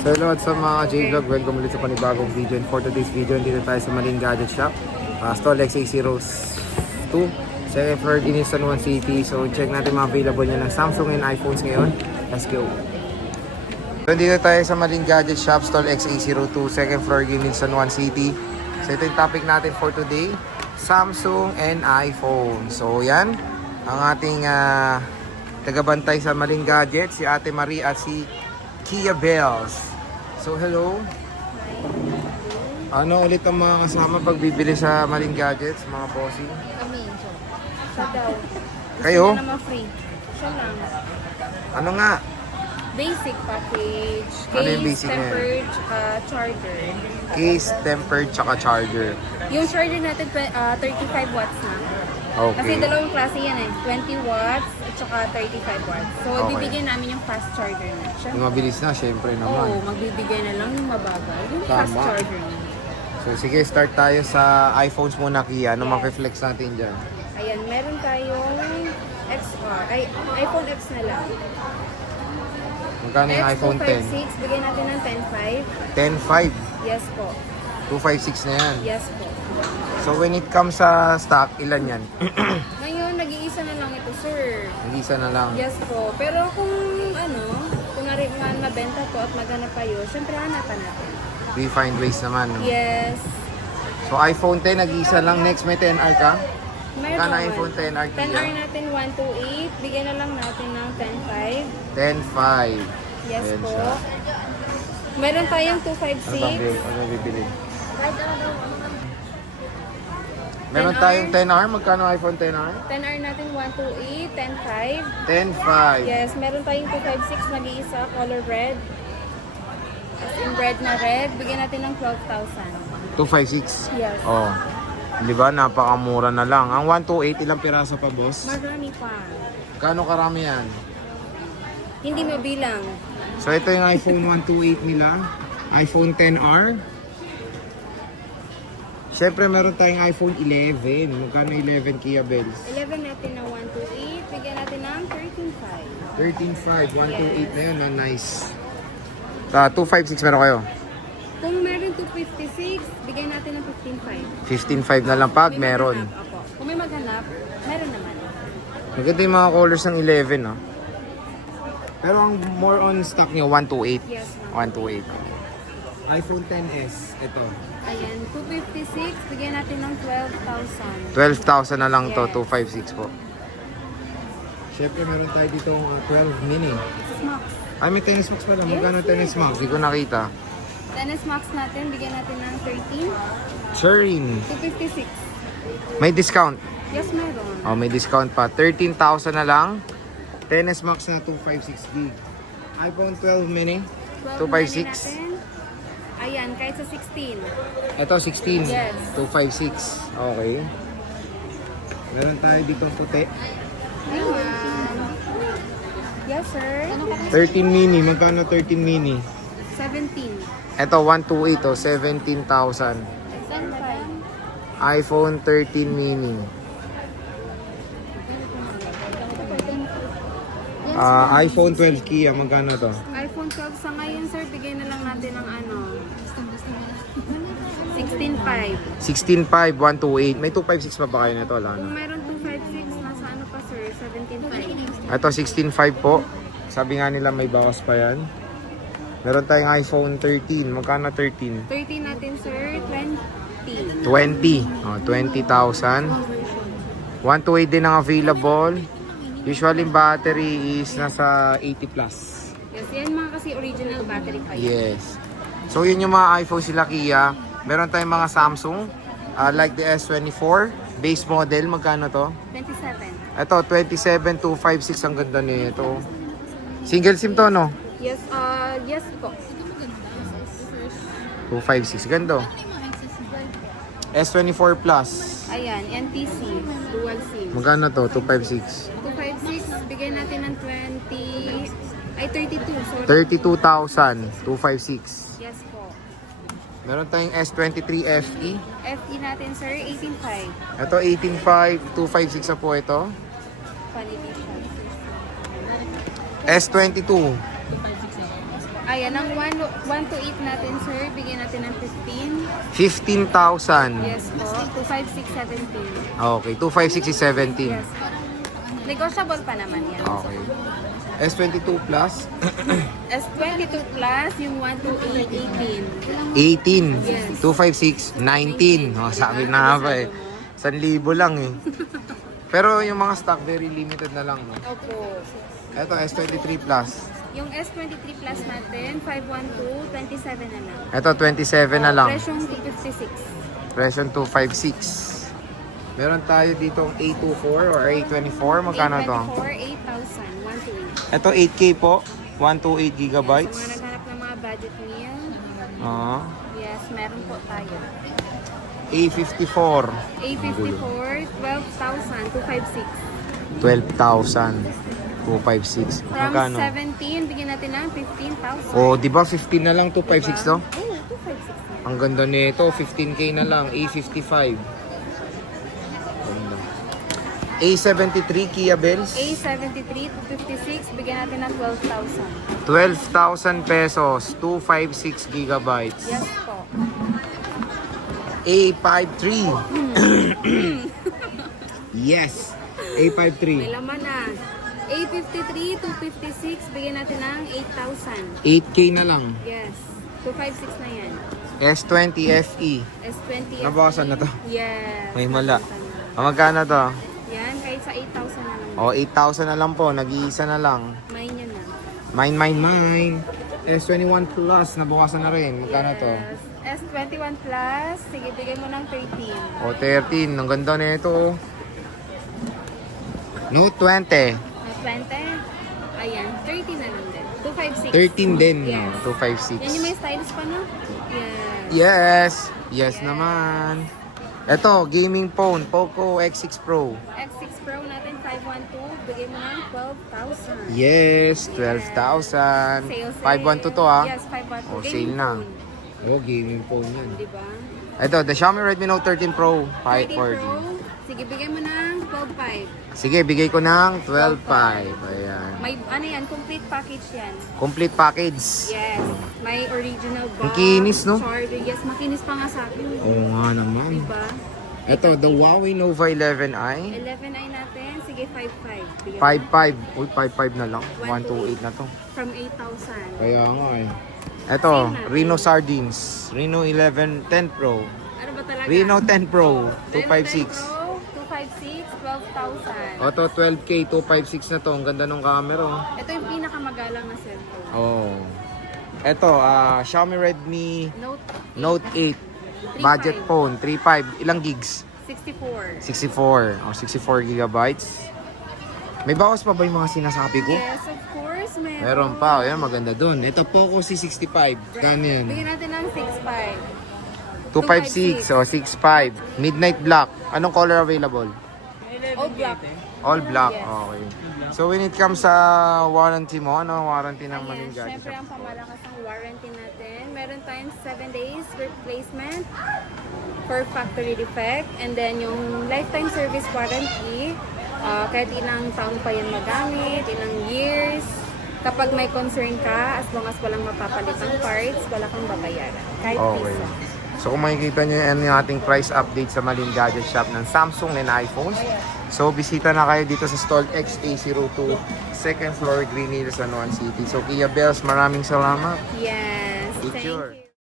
So hello at sa mga J-Vlog, welcome ulit sa panibagong video. And for today's video, dito tayo sa Maling Gadget Shop, Stall XA02, second floor, San Juan City. So check natin mga available niya ng Samsung and iPhones ngayon. Let's go! So dito tayo sa Maling Gadget Shop, Stall XA02, second floor, San Juan City. So ito yung topic natin for today, Samsung and iPhone. So yan, ang ating tagabantay sa Maling Gadget, si Ate Marie at si Kia Bells. So hello. Ano ulit ang mga kasama pag bibili sa Maling Gadgets, mga bossing? Kami, siya daw. Kayo? Gusto niya naman free. Siya lang. Ano nga? Basic package. Ano yung Case, basic na yan? tempered, charger. Case, tempered, tsaka charger. Yung charger natin, 35 watts na. Kasi Okay. dalawang klase yan eh. 20 watts at saka 35 watts. So, Okay. bibigyan namin yung fast charger na. Siya. Yung mabilis na, syempre Oo, naman. magbibigay na lang yung mabagal. Yung Tama. fast charger na. So sige, start tayo sa iPhones muna, Kia. Ano maki-flex natin dyan? Ayan, meron tayong iPhone X na lang. Magkano yung iPhone 10? 256, bigyan natin ng 10.5. 10.5. Yes po. 256 na yan. Yes po. So when it comes sa stock, ilan yan? Ngayon, nag-iisa na lang ito, sir. Nag-isa na lang. Yes po. Pero kung kung mabenta to at maghanap kayo, syempre hanapan natin. We find ways naman. No? Yes. So iPhone 10, nag-isa lang. Next, may 10R ka? Meron. Magkano iPhone 10R, Kia? 10R natin 128. Bigyan na lang natin ng 10.5. 10.5. Yes Ayan po. siya. Meron tayong Ano ba 256. ano bibili? Meron tayong 10R. Magkano iPhone 10R? 10R natin 128, 10.5. 10.5. Yes, meron tayong 256 nag-iisa, color red. As in red na red, bigyan natin ng 12,000. 256. Yes. Oh. Di ba? Napakamura na lang. Ang 128, ilang piraso pa, boss? Marami pa. Kano karami yan? Hindi mabilang. So ito yung iPhone 128 nila. iPhone 10R. Siyempre meron tayong iPhone 11. Magkano 11, Kia Bells? 11 natin ng 128, bigyan natin ng 13.5. 13.5. 128 na yun. No? Nice. 256 meron kayo? Kung meron 256, bigyan natin ng 15.5. 15.5 na lang pag May meron. maghanap, opo. Kung may maghanap, meron naman. Maganda yung mga colors ng 11, no? Pero ang more on stock nyo, 128. Yes, ma'am. 128. iPhone 10s, ito. Ayan, 256, bigyan natin ng 12,000. 12,000 na lang to, Yes. 256 po. Siyempre meron tayo dito 12 mini. This is Max. Ay, may tennis box pala. Magkano Yes, tennis box? Hindi ko nakita. Tennis Max natin, bigyan natin ng 13. Sherin. 256. May discount. Yes, meron. Oh, may discount pa. 13,000 na lang. Tennis box na 256 gig. iPhone 12 mini. 256. natin. Ayan, kahit sa 16. Ito 16. Yes. 256. Okay. Meron tayo dito puti. Ayan. Yes, sir. 13 mini. Magkano 13 mini? 17. Ito 128 oh, 17,000. 10.5. iPhone 13 mini. iPhone 12 Kia, magkano to? iPhone 12 sa ngayon, sir, bigay na lang natin ng 16.5. 16.5, 128. May 256 pa ba kayo nito? Wala Kung na. meron 256, nasa ano pa, sir? 17.5. Ito 16.5 po. Sabi nga nila may bawas pa yan. Meron tayong iPhone 13. Magkano 13? 13 natin, sir. 20. 20. Oh, 20,000. 128 din ang available. Usually battery is nasa 80 plus. Yes, yan mga kasi original battery pa yun. Yes. So yun yung mga iPhone sila Kia. Meron tayong mga Samsung. Like the S24. Base model. Magkano to? 27. Ito 27,256. Ang ganda nito. Single SIM to, no? Yes, yes po. 256. Ganda. S24 Plus. Ayan, NTC, dual SIM. Magkano to? 256. 256, bigay natin ng 32. Sorry. 32,000. 256. Yes po. Meron tayong S23 FE. FE natin, sir, 18.5. Ito 18.5. 256 na po ito. Quality siya. S22. Ayan, ang 1 to 8 natin, sir. Bigyan natin ng 15. 15,000. Yes po. 25617. Okay, 256 is 17. Yes po. Negotiable pa naman yan. Okay. S22 Plus, S22 Plus, yung 1 to 8, 18. 18. Yes. 256, 19. Oh, sabi na nga ba eh. 1,000 lang eh. Pero yung mga stock, very limited na lang. No? Opo. Ito, S23 Plus. Yung S23 Plus natin, 512, 27 na lang. Ito, 27 na lang. Presyong 256. Presyon 256. Meron tayo dito A24 or A24. Magkano to? A24, 8,000. 1 to 8. Ito, 8K po. 128 gigabytes. Sa mga naghanap ng mga budget meal, Oo. yes, meron po tayo. A54. A54, 12,000, 256. 12,000. 256. From Magkano? 17, bigyan natin ng 15,000. Oh, di ba 15 na lang 256 to? Oo, 256 na. Ang ganda nito, 15K na lang, A55. Ganda. A73 Kia Bells, A73, 256, bigyan natin ng 12,000. 12,000 pesos, 256 gigabytes. Yes po. A53. Yes, May A53. laman na. A53, 256, bigyan natin ng 8,000. 8K na lang. Yes. 256 na yan. S20 FE. S20. Nabawasan na to. Yes. May mala. Magkano to? Yan, kahit sa 8,000 na lang. O, 8,000 na lang po, nag-iisa na lang. Main yun na. Mine. S21 Plus, nabukasan na rin. Magkano to? Yes. S21 Plus, sige, bigay mo ng 13. O, 13. Ang ganda na ito. Note 20. Na 20, ayan, 13 na lang din. 256. 13 din. Yes. No? 256. Yan yung may stylus pa, no? Yes. Yes. Yes naman. Ito, gaming phone. Poco X6 Pro. X6 Pro natin, 512, bigay mo ng 12,000. Yes, 12,000. Sale. 512 to ah. Yes, 512. O, Gaming sale na. phone. O, gaming phone yan. Diba? Ito, the Xiaomi Redmi Note 13 Pro. 13 4G. Pro, sige, bigay mo ng 12,500. Sige, bigay ko ng 12,500. Ayan. May, ano yan, complete package yan. Complete package. Yes. May original box. Ang kinis, no? Charger. Yes, makinis pa nga sa akin. Oo nga naman. Diba? Ito, the Huawei Nova 11i. 11i natin, sige, 5,500. Bigyan mo. 5.5. Uy, 5.5 na lang. 128 na to. From 8,000. Kaya nga eh. Ito, Same na. Reno Sardines. Reno 11 10 Pro. Ano ba talaga? Reno 10 Pro, Reno 256. 10 Pro, 256, 12,000. Ito, 12K, 256 na to. Ang ganda ng camera. Oh. Ito yung pinakamagalang na cellphone. Oh. Ito, Xiaomi Redmi Note Note 8. Budget phone, 3.5. Ilang gigs? 64. 64. Oh, 64 gigabytes. May bawas pa ba yung mga sinasabi ko? Yes, of course, meron. Meron pa. Ayan, maganda dun. Ito, Poco C65. Kano yan? Bigyan natin ng 6,500. 256 o 65. Midnight Black. Anong color available? All black. All black. Yes. Okay. So when it comes sa warranty mo, ano ang warranty ng Ayan, Maling Gadget syempre Shop? ang pamalakas ng warranty natin. Meron tayong 7 days replacement for factory defect. And then yung lifetime service warranty, kahit ilang taon pa yan magamit, ilang years. Kapag may concern ka, as long as walang mapapalitang parts, wala kang babayaran. Kahit Okay. piso. So kung makikita nyo yan yung ating price update sa Maling Gadget Shop ng Samsung and iPhones. So bisita na kayo dito sa stall XA02, second floor, Green Hills, San Juan City. So Kia Bells, maraming salamat. Yes, thank Picture. you.